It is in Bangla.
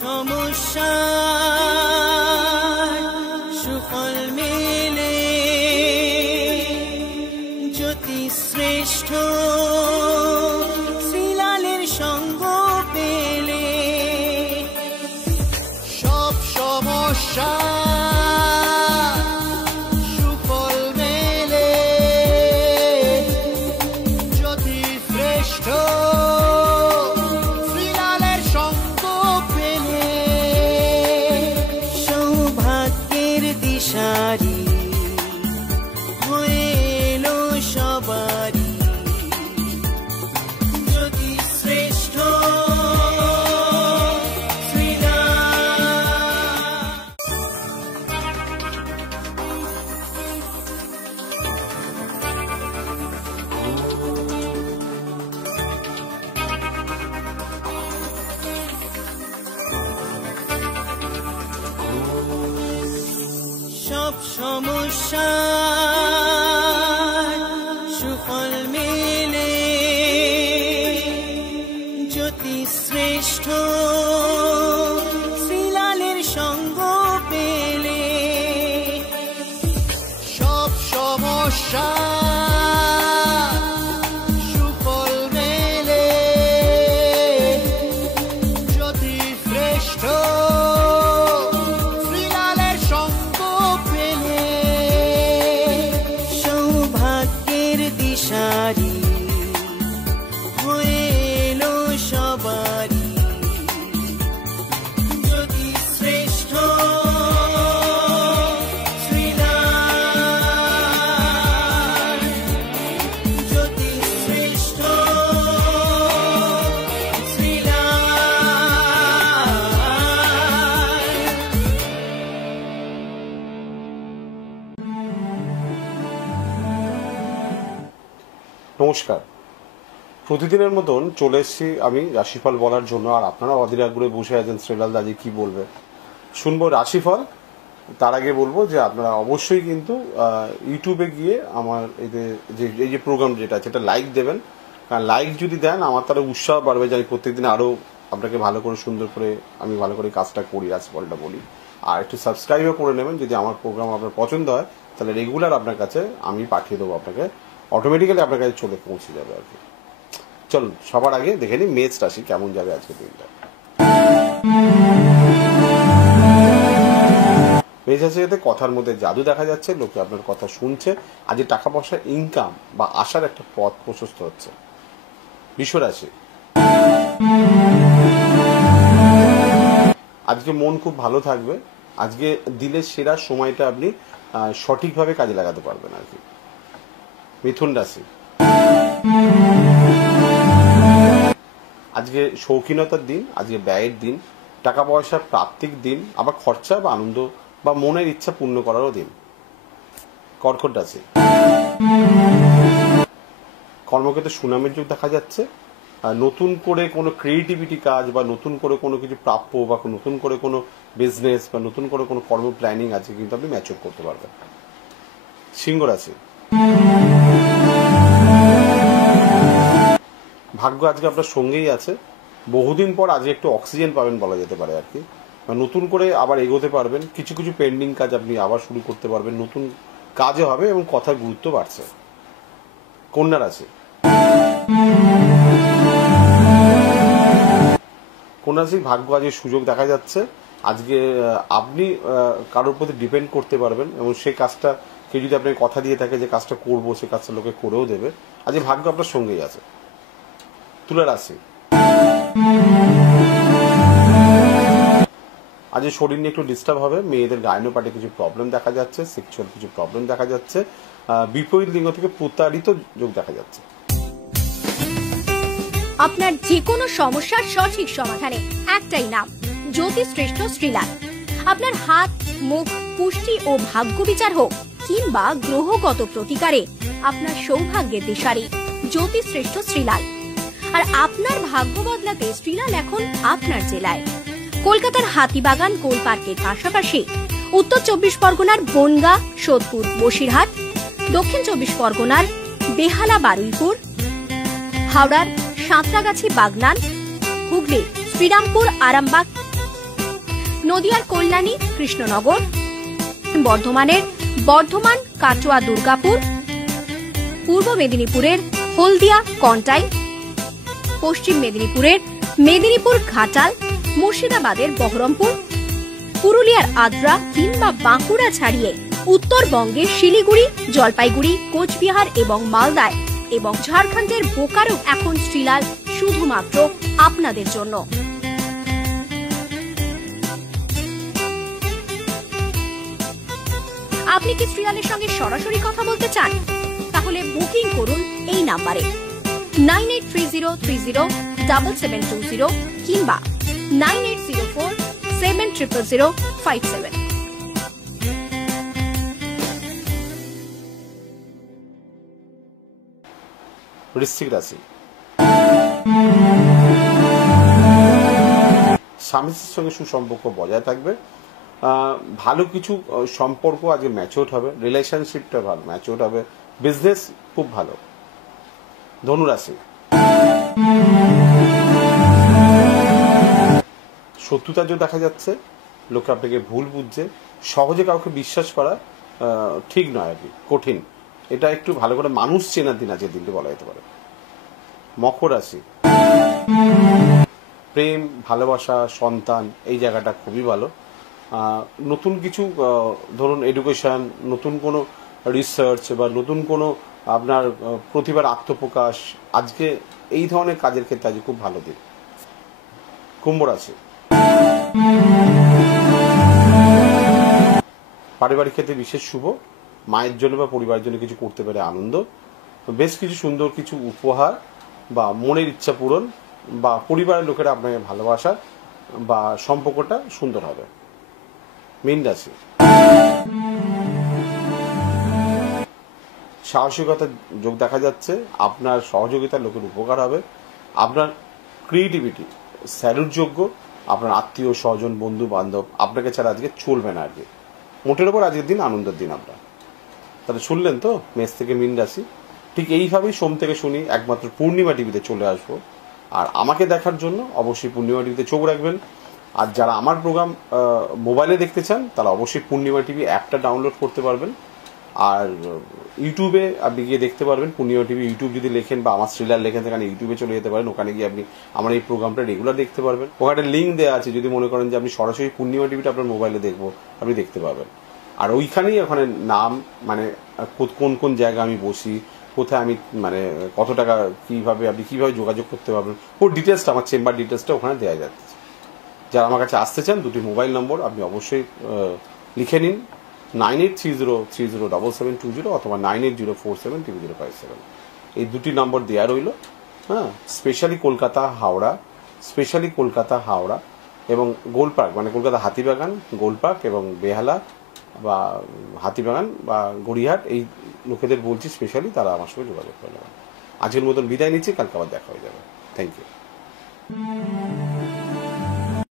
সমস্যা সুফল মেলে জ্যোতি শ্রেষ্ঠ শ্রীলালের সঙ্গ পেলে সব সমস্যা সুফল মেলে জ্যোতি শ্রেষ্ঠ শ্রীলালের সঙ্গ পেলে সৌভাগ্যের দিশারি হয়ে এলো সবারই জ্যোতি শ্রেষ্ঠ সব সমস্যা সুফল মেলে জ্যোতি শ্রেষ্ঠ শ্রীলালের সঙ্গ পেলে সব সমস্যা সুফল মেলে জ্যোতি শ্রেষ্ঠ শ্রীলালের সঙ্গ পেলে সৌভাগ্যের দিশারি হয়ে এলো সবারই জ্যোতি শ্রেষ্ঠ শ্রীলাল জ্যোতি শ্রেষ্ঠ নমস্কার। প্রতিদিনের মতন চলে এসেছি আমি রাশিফল বলার জন্য, আর আপনারা অধীর আগ্রহে বসে আছেন শ্রীলাল দাজি কি বলবে শুনবো রাশিফল। তার আগে বলবো যে আপনারা অবশ্যই কিন্তু ইউটিউবে গিয়ে আমার এই যে প্রোগ্রাম যেটা সেটা লাইক দেবেন, কারণ লাইক যদি দেন আমার তারা উৎসাহ বাড়বে যে আমি প্রত্যেকদিন আরও আপনাকে ভালো করে সুন্দর করে আমি ভালো করে কাজটা করি, রাশিফলটা বলি। আর একটু সাবস্ক্রাইবও করে নেবেন, যদি আমার প্রোগ্রাম আপনার পছন্দ হয় তাহলে রেগুলার আপনার কাছে আমি পাঠিয়ে দেবো, আপনাকে অটোমেটিক্যালি আপনার কাছে চলে পৌঁছে যাবে আর কি। চলুন সবার আগে দেখে নিই মেষ রাশি কেমন যাবে আজকে দিনটা। মেষ রাশিতে কথার মধ্যে জাদু দেখা যাচ্ছে, লোকে আপনার কথা শুনছে, আজ টাকা পয়সা ইনকাম বা আসার একটা পথ প্রশস্ত হচ্ছে। বৃষ রাশি, আজকে মন খুব ভালো থাকবে, আজকে দিনের সেরা সময়টা আপনি সঠিকভাবে কাজে লাগাতে পারবেন আর কি। মিথুন রাশি, আজকে শৌখিনতার দিন, আজকে ব্যয়ের দিন, টাকা পয়সার প্রাপ্তির দিন, আবার খরচা বা আনন্দ বা মনের ইচ্ছা পূর্ণ করারও দিন। কর্কট রাশি, কর্মক্ষেত্রে সুনামের যোগ দেখা যাচ্ছে, নতুন করে কোনো ক্রিয়েটিভিটি কাজ বা নতুন করে কোনো কিছু প্রাপ্য বা নতুন করে কোনো বিজনেস বা নতুন করে কোনো কর্ম প্ল্যানিং আছে কিন্তু আপনি ম্যাচিওর করতে পারবেন। সিংহ রাশি, ভাগ্য আজকে আপনার সঙ্গেই আছে, বহুদিন পর আজকে একটু অক্সিজেন পাবেন বলা যেতে পারে আর কি। নতুন করে আবার এগোতে পারবেন, কিছু কিছু পেন্ডিং কাজ আপনি আবার শুরু করতে পারবেন, নতুন কাজে হবে এবং কথার গুরুত্ব বাড়ছে। কন্যা রাশি, কন্যা রাশির ভাগ্য আজকে সুযোগ দেখা যাচ্ছে, আজকে আপনি কারোর প্রতি ডিপেন্ড করতে পারবেন এবং সেই কাজটা কেউ যদি আপনাকে কথা দিয়ে থাকে যে কাজটা করবো, সে কাজটা লোকে করেও দেবে। আজকে ভাগ্য আপনার সঙ্গেই আছে। তুলা রাশি, আজ শরীর নিয়ে একটু ডিস্টার্ব হবে, মেয়েদের গাইনোপাটে কিছু প্রবলেম দেখা যাচ্ছে, সেক্সুয়াল কিছু প্রবলেম দেখা যাচ্ছে, বিপরীত লিঙ্গ থেকে প্রতারিত যোগ দেখা যাচ্ছে। আপনার যে কোনো সমস্যার সঠিক সমাধানে একটাই নাম, জ্যোতিশ্রেষ্ঠ শ্রীলাল। আপনার হাত, মুখ, পুষ্টি ও ভাগ্য বিচার হোক কিংবা গ্রহগত প্রতিকারে আপনার সৌভাগ্যের দিশারি জ্যোতিশ্রেষ্ঠ শ্রীলাল। আর আপনার ভাগ্য বদলাতে শ্রীলাল এখন আপনার জেলায়। কলকাতার হাতিবাগান কোল পার্কের পাশাপাশি উত্তর 24 পরগনার বনগাঁ, সোদপুর, বসিরহাট, দক্ষিণ 24 পরগনার বেহালা, বারুইপুর, হাওড়ার সাঁতরাগাছি, বাগনান, হুগলি, শ্রীরামপুর, আরামবাগ, নদিয়ার কল্যাণী কৃষ্ণনগর, বর্ধমানের বর্ধমান কাটোয়া দুর্গাপুর, পূর্ব মেদিনীপুরের হলদিয়া কন্টাই, পশ্চিম মেদিনীপুরের মেদিনীপুর ঘাটাল, মুর্শিদাবাদের বহরমপুর, পুরুলিয়ার আদ্রা কিংবা বাঁকুড়া ছাড়িয়ে উত্তরবঙ্গের শিলিগুড়ি, জলপাইগুড়ি, কোচবিহার এবং মালদায় এবং ঝাড়খণ্ডের বোকারো এখন শ্রীলাল শুধুমাত্র আপনাদের জন্য। আপনি কি শ্রীলালের সঙ্গে সরাসরি কথা বলতে চান? তাহলে বুকিং করুন এই নাম্বারে 9830307720 কিংবা 9804700057। বৃশ্চিক রাশি, স্বামী স্ত্রীর সঙ্গে সুসম্পর্ক বজায় থাকবে। ভালো কিছু সম্পর্ক আজকে ম্যাচিওর হবে, রিলেশনশিপটা ভালো ম্যাচিওর হবে, বিজনেস খুব ভালো। ধনুরাশি, শত্রুতা যে দেখা যাচ্ছে, লোকে আপনাকে ভুল বুঝছে, সহজে কাউকে বিশ্বাস করা ঠিক নয় আর কি, কঠিন। এটা একটু ভালো করে মানুষ চেনার দিন আজকের দিনটি বলা যেতে পারে। মকর রাশি, প্রেম, ভালোবাসা, সন্তান, এই জায়গাটা খুবই ভালো। নতুন কিছু ধরুন এডুকেশন, নতুন কোনো রিসার্চ বা নতুন কোনো আপনার প্রতিভার আত্মপ্রকাশ, আজকে এই ধরনের কাজের ক্ষেত্রে আজকে খুব ভালো দিন। কুম্ভ রাশি, পারিবারিক ক্ষেত্রে বিশেষ শুভ, মায়ের জন্য বা পরিবারের জন্য কিছু করতে পারে আনন্দ, বেশ কিছু সুন্দর কিছু উপহার বা মনের ইচ্ছা পূরণ বা পরিবারের লোকেরা আপনাকে ভালোবাসা বা সম্পর্কটা সুন্দর হবে। মীন রাশি, সাহসিকতার যোগ দেখা যাচ্ছে, আপনার সহযোগিতার লোকের উপকার হবে, আপনার ক্রিয়েটিভিটি স্যালুটযোগ্য, আপনার আত্মীয় স্বজন বন্ধু বান্ধব আপনাকে ছাড়া আজকে চলবে না আর কি। মোটের ওপর আজকের দিন আনন্দের দিন আপনার। তাহলে শুনলেন তো মেষ থেকে মীন রাশি। ঠিক এইভাবেই সোম থেকে শনি একমাত্র পূর্ণিমা টিভিতে চলে আসবো। আর আমাকে দেখার জন্য অবশ্যই পূর্ণিমা টিভিতে চোখ রাখবেন। আর যারা আমার প্রোগ্রাম মোবাইলে দেখতে চান তারা অবশ্যই পূর্ণিমা টিভি অ্যাপটা ডাউনলোড করতে পারবেন। আর ইউটিউবে আপনি গিয়ে দেখতে পারবেন, পূর্ণিমা টিভি ইউটিউব যদি লেখেন বা আমার শ্রীলাল লেখেন সেখানে ইউটিউবে চলে যেতে পারেন, ওখানে গিয়ে আপনি আমার এই প্রোগ্রামটা রেগুলার দেখতে পারবেন। ওখানে লিঙ্ক দেওয়া আছে, যদি মনে করেন যে আপনি সরাসরি পূর্ণিমা টিভিটা আপনার মোবাইলে দেখবো আপনি দেখতে পাবেন। আর ওইখানেই ওখানে নাম, মানে কোন কোন জায়গায় আমি বসি, কোথায় আমি মানে কত টাকা কীভাবে আপনি কীভাবে যোগাযোগ করতে পারবেন, ওর ডিটেলসটা আমার চেম্বার ডিটেলসটা ওখানে দেওয়া যাচ্ছে। যারা আমার কাছে আসতে চান দুটি মোবাইল নম্বর আপনি অবশ্যই লিখে নিন, 9830307720 অথবা 9804720057। এই দুটি নম্বর দেওয়া রইল। হ্যাঁ, স্পেশালি কলকাতা হাওড়া এবং গোলপার্ক, মানে কলকাতা হাতিবাগান, গোলপার্ক এবং বেহালা বা হাতিবাগান বা গড়িয়াহাট, এই লোকেদের বলছি স্পেশালি, তারা আমার সঙ্গে যোগাযোগ করে নেবেন। আজকের মতন বিদায় নিচ্ছি, কালকে আবার দেখা হয়ে যাবে। Thank you.